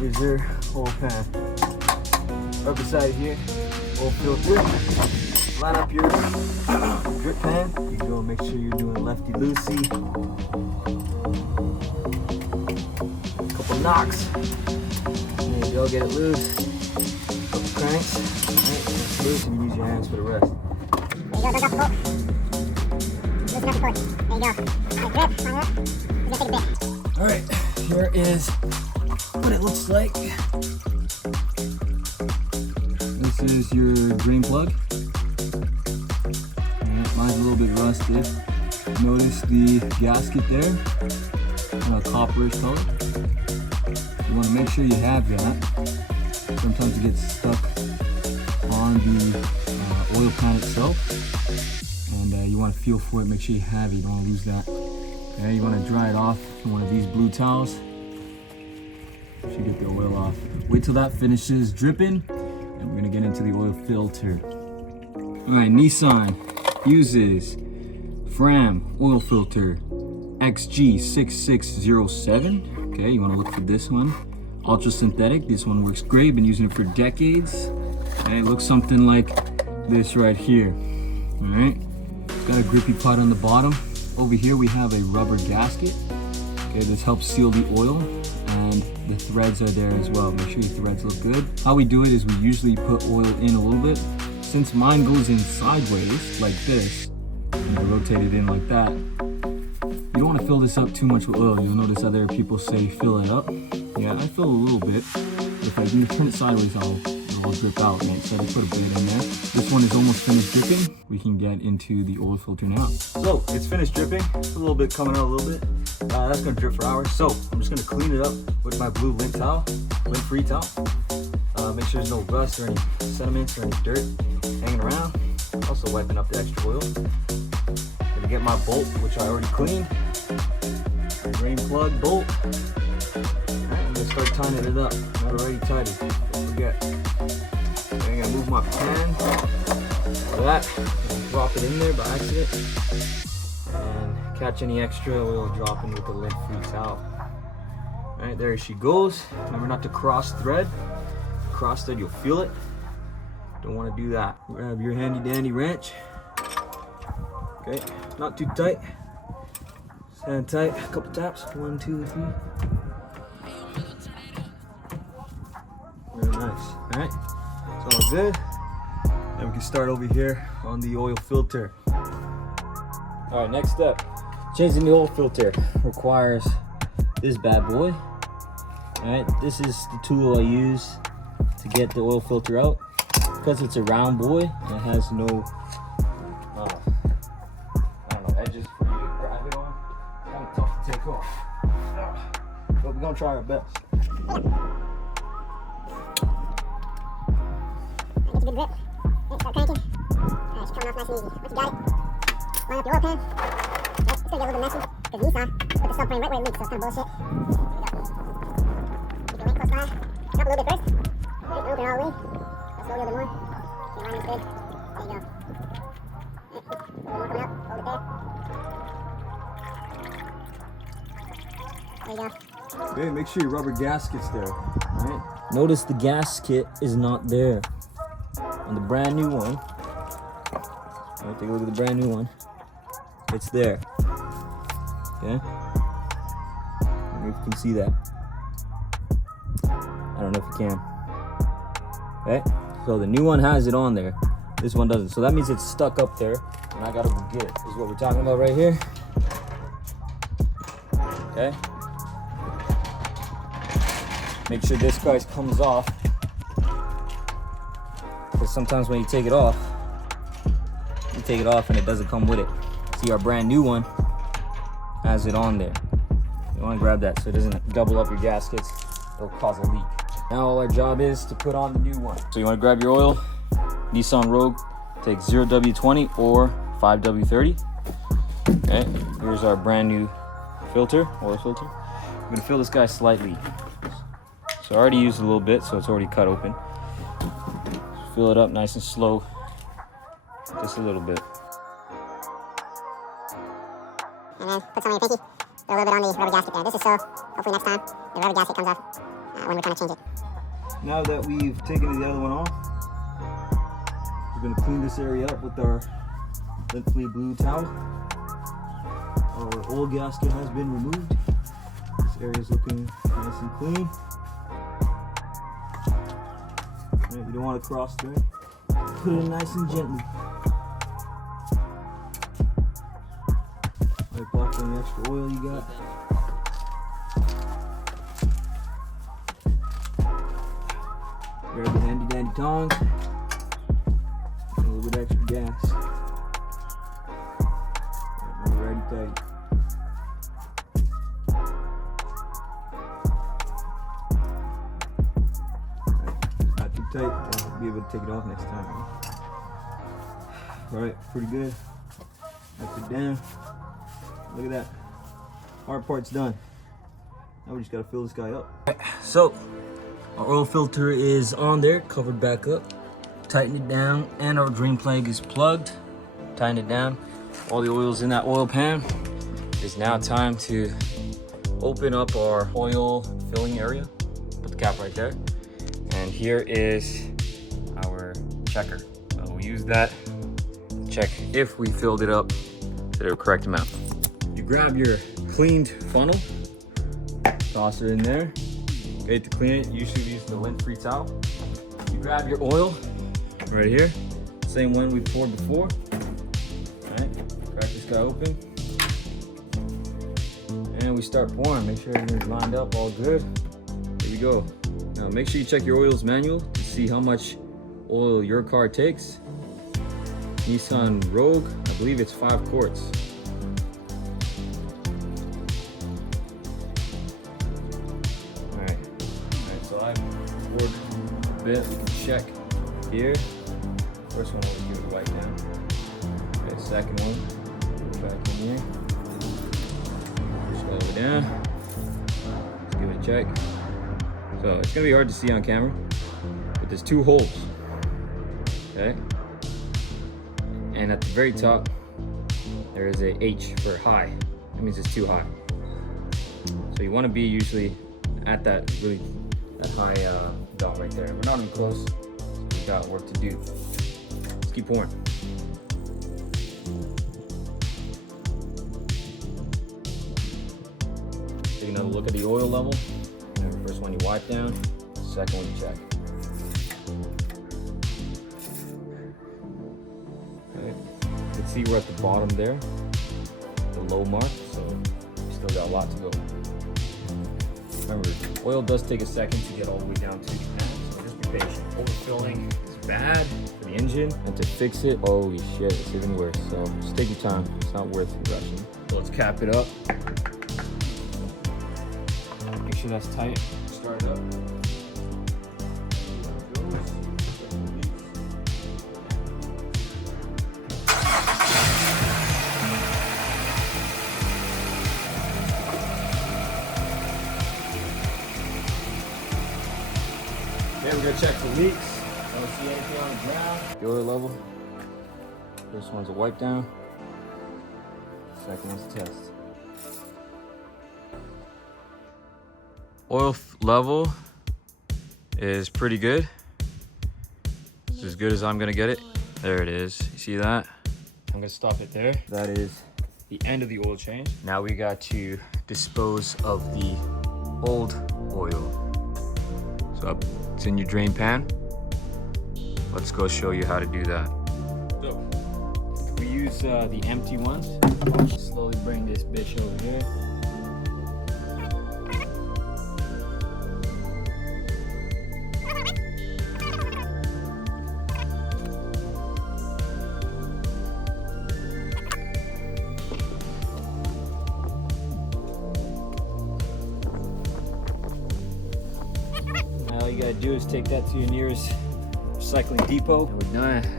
Here's your oil pan. Right beside it here, oil filter. Line up your drip pan. You go make sure you're doing lefty-loosey. Couple knocks. There you go, get it loose. Couple cranks. Alright, it's loose and you use your hands for the rest. There you go, don't drop the bolt. Loosen up the cord. There you go. Alright, grip, line it up. It's gonna take a bit. Alright, here is what it looks like. This is your drain plug. Mine's a little bit rusted. Notice the gasket there, kind of copperish color. You want to make sure you have that. Sometimes it gets stuck on the oil pan itself, and you want to feel for it. Make sure you have it. You don't want to lose that. Okay, you want to dry it off with one of these blue towels. Should get the oil off. Wait till that finishes dripping, and we're gonna get into the oil filter. All right, Nissan uses Fram oil filter XG6607. Okay, you want to look for this one. Ultra synthetic. This one works great. Been using it for decades. Okay, it looks something like this right here. All right, it's got a grippy pot on the bottom. Over here we have a rubber gasket. Okay, this helps seal the oil, and the threads are there as well. Make sure your threads look good. How we do it is we usually put oil in a little bit. Since mine goes in sideways like this, and I rotate it in like that, you don't want to fill this up too much with oil. You'll notice other people say fill it up. Yeah, I fill a little bit. If I turn it sideways, it'll drip out, right? So I put a bit in there. This one is almost finished dripping. We can get into the oil filter now. So it's finished dripping. It's a little bit coming out a little bit. That's gonna drip for hours. So I'm just gonna clean it up with my blue lint towel, lint-free towel. Make sure there's no rust or any sediments or any dirt hanging around. Also wiping up the extra oil. Gonna get my bolt, which I already cleaned. Drain plug bolt. I'm gonna start tying it up. Not already tied it. Don't forget. I'm gonna move my pan like that. Drop it in there by accident. And catch any extra oil dropping with the lint-free towel. Alright, there she goes. Remember not to cross thread. Cross thread, you'll feel it. Don't want to do that. Grab your handy dandy wrench. Okay, not too tight. Just hand tight. A couple taps. 1, 2, 3. Very nice. Alright, it's all good. Then we can start over here on the oil filter. Alright, next step. Changing the oil filter requires this bad boy. Alright, this is the tool I use to get the oil filter out. Because it's a round boy, and it has no edges for you to grab it on. It's kind of tough to take off. But we're gonna try our best. Get your good grip. Okay, start cranking. Alright, it's coming off nice and easy. Once you got it, line up your oil pan. Yep, it's gonna get a little bit messy because Nissan put the subframe right where it leaks, so it's kind of bullshit. There you go. Keep your link close by. Drop a little bit first. Alright, open all the way. Let's go a little bit more. Okay, alignment's good. There you go. A little more coming up. Hold it there. There you go. Okay, make sure your rubber gasket's there. Alright. Notice the gasket is not there. On the brand new one. Alright, take a look at the brand new one. It's there. Okay? I don't know if you can see that. I don't know if you can. Okay? So the new one has it on there. This one doesn't. So that means it's stuck up there. And I gotta go get it. This is what we're talking about right here. Okay? Make sure this guy comes off. Because sometimes when you take it off and it doesn't come with it. See, our brand new one has it on there. You want to grab that so it doesn't double up your gaskets. It'll cause a leak. Now all our job is to put on the new one. So you want to grab your oil, Nissan Rogue Take 0W20 or 5W30. Okay, here's our brand new filter, oil filter. I'm gonna fill this guy slightly. So I already used a little bit, so it's already cut open. Fill it up nice and slow, just a little bit. And then put some on your pinky. Throw a little bit on the rubber gasket there. This is so, hopefully next time, the rubber gasket comes off when we're trying to change it. Now that we've taken the other one off, we're gonna clean this area up with our Lint-Free blue towel. Our oil gasket has been removed. This area is looking nice and clean. Right, you don't want to cross through it. Put it in nice and gently. Wipe off any extra oil you got. Grab the handy dandy tongs. And a little bit extra gas. Right, ready tight. Not too tight. I'll be able to take it off next time. Alright, pretty good. Wipe it down. Look at that. Hard part's done. Now we just gotta fill this guy up. So, our oil filter is on there, covered back up. Tighten it down, and our drain plug is plugged. Tighten it down. All the oil's in that oil pan. It's now time to open up our oil filling area. Put the cap right there. And here is our checker. So we'll use that to check if we filled it up to the correct amount. You grab your cleaned funnel, toss it in there. Okay, to clean it, usually use the lint-free towel. You grab your oil right here, same one we poured before. All right, crack this guy open, and we start pouring. Make sure everything's lined up, all good. There you go. Now make sure you check your oils manual to see how much oil your car takes. Nissan Rogue, I believe it's 5 quarts. A bit, we can check here. First one, we'll give it a wipe down. Okay, second one, back in here. Push all the way down. Let's give it a check. So it's gonna be hard to see on camera, but there's 2 holes. Okay, and at the very top, there is a H for high. That means it's too high. So you want to be usually at that high dot right there. We're not even close, so we got work to do. Let's keep pouring. Take another look at the oil level. The first one you wipe down, second one you check. Okay. You can see we're at the bottom there, the low mark, so we still got a lot to go. Remember, oil does take a second to get all the way down to the pan, so just be patient. Overfilling is bad for the engine, and to fix it, holy shit, it's even worse. So just take your time. It's not worth rushing. So let's cap it up. Make sure that's tight. Start it up. Okay, we're gonna check for leaks. Don't see anything on the ground. The oil level. First one's a wipe down. Second one's a test. Oil level is pretty good. It's as good as I'm gonna get it. There it is. You see that? I'm gonna stop it there. That is the end of the oil change. Now we got to dispose of the old oil. So it's in your drain pan. Let's go show you how to do that. So we use the empty ones. Slowly bring this bitch over here. All you gotta do is take that to your nearest recycling depot. And we're done.